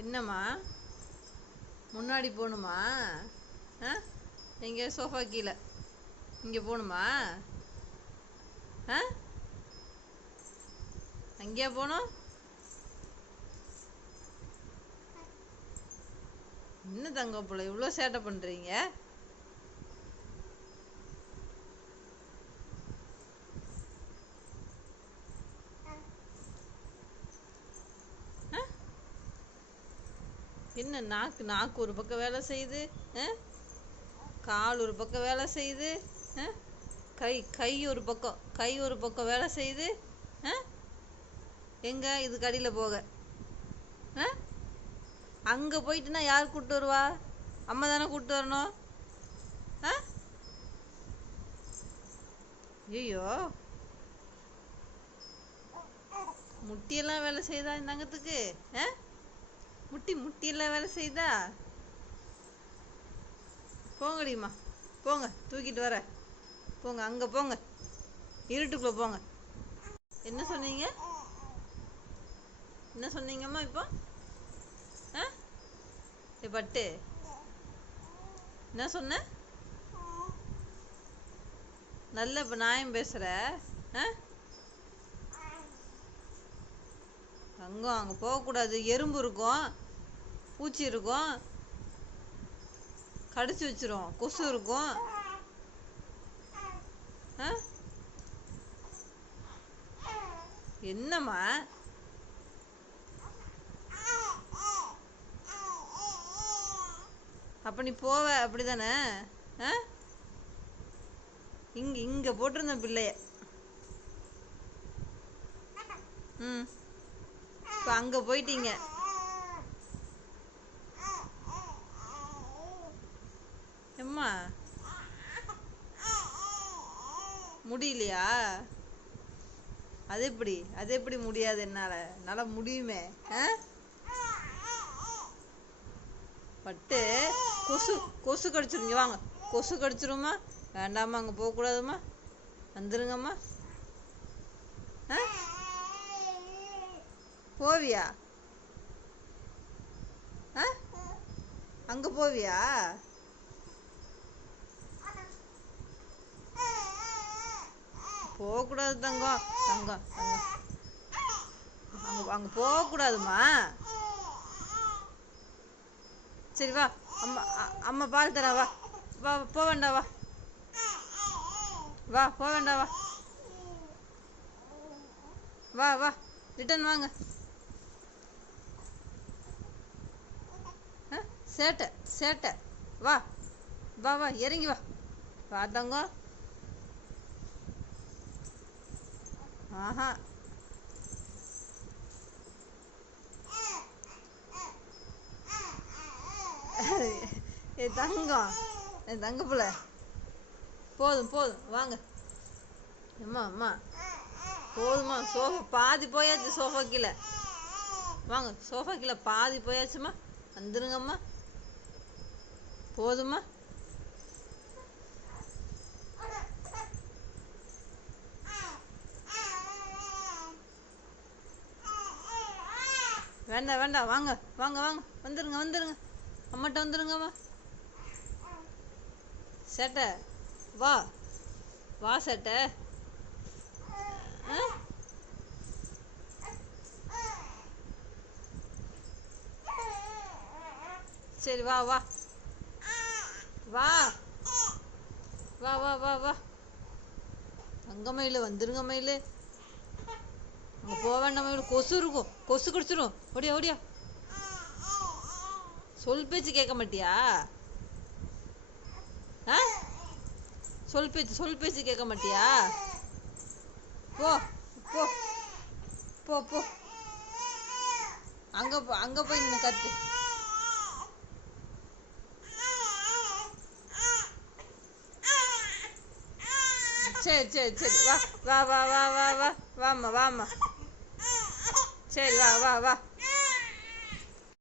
என்னம்மா முன்னாடி போகணுமா? எங்கே சோஃபா கீழே இங்கே போகணுமா? அங்கேயா போகணும்? என்ன தங்க போல இவ்வளோ சேட்டை பண்ணுறீங்க? என்ன நாக்கு ஒரு பக்கம் வேலை செய்யுது, கால் ஒரு பக்கம் வேலை செய்யுது, கை ஒரு பக்கம் வேலை செய்யுது. எங்க இது கடியில் போக அங்கே போயிட்டுனா யார் கூப்பிட்டு வருவா? அம்மா தானே கூப்பிட்டு வரணும். ஐயோ, முட்டியெல்லாம் வேலை செய்யுதா இந்த அங்கத்துக்கு? முட்டியெல்லாம் வேலை செய்யுதா? போங்கடிம்மா, போங்க, தூக்கிட்டு வர போங்க, அங்கே போங்க, இருட்டுக்குள்ளே போங்க. என்ன சொன்னீங்க? என்ன சொன்னீங்கம்மா இப்போ? பட்டு என்ன சொன்ன? நல்ல இப்போ நியாயம் பேசுகிற. அங்கே போகக்கூடாது. எறும்பு இருக்கும், பூச்சி இருக்கும், கடிச்சு வச்சிரும், கொசு இருக்கும். என்னம்மா அப்ப நீ போவ அப்படிதானே? இங்க போட்டிருந்த பிள்ளைய இப்ப அங்க போயிட்டீங்க. எம்மா முடியலையா? அது எப்படி முடியாது? என்னால முடியுமே. பட்டு கொசு கடிச்சிருங்க. வாங்க, கொசு கடிச்சிருமா? வேண்டாமா, அங்கே போகக்கூடாதுமா, வந்துருங்கம்மா. போவியா? அங்கே போவியா? போகக்கூடாது தங்கம், தங்கம் தங்கம், அங்கே போகக்கூடாதுமா. சரி வா, அம்மா பால் தரேன், வா வா, போக வேண்டாம், வா போக வேண்டாம், வா வா, ரிட்டன் வாங்க. சேட்டை வா வா வா, இறங்கி வா, வா தங்கம். ஆஹா, என் தங்க பிள்ளை, போதும் வாங்க. அம்மா போதுமா, சோஃபா பாதி போயாச்சு, சோஃபா கீழே வாங்க, சோஃபா கீழே பாதி போயாச்சுமா, வந்துருங்கம்மா, போதுமா. வேண்டாம், வாங்க வந்துருங்க, அம்மாட்ட வந்துருங்கம்மா. சேட்டை வா சேட்டை. சரி வா வா வா வா வா வா வா, தங்கமயிலு வந்துருங்க மயிலு. அங்கே போக வேண்டாம் மயிலு, கொசு இருக்கும், கொசு கடிச்சிரும். ஓடியா, சொல் பேச்சு கேட்க மாட்டியா? சொல் பேச்சு கேட்க மாட்டியா? போ போ போ போ, அங்க போய் நின்று கத்து. சரி வா வாமா, சரி வா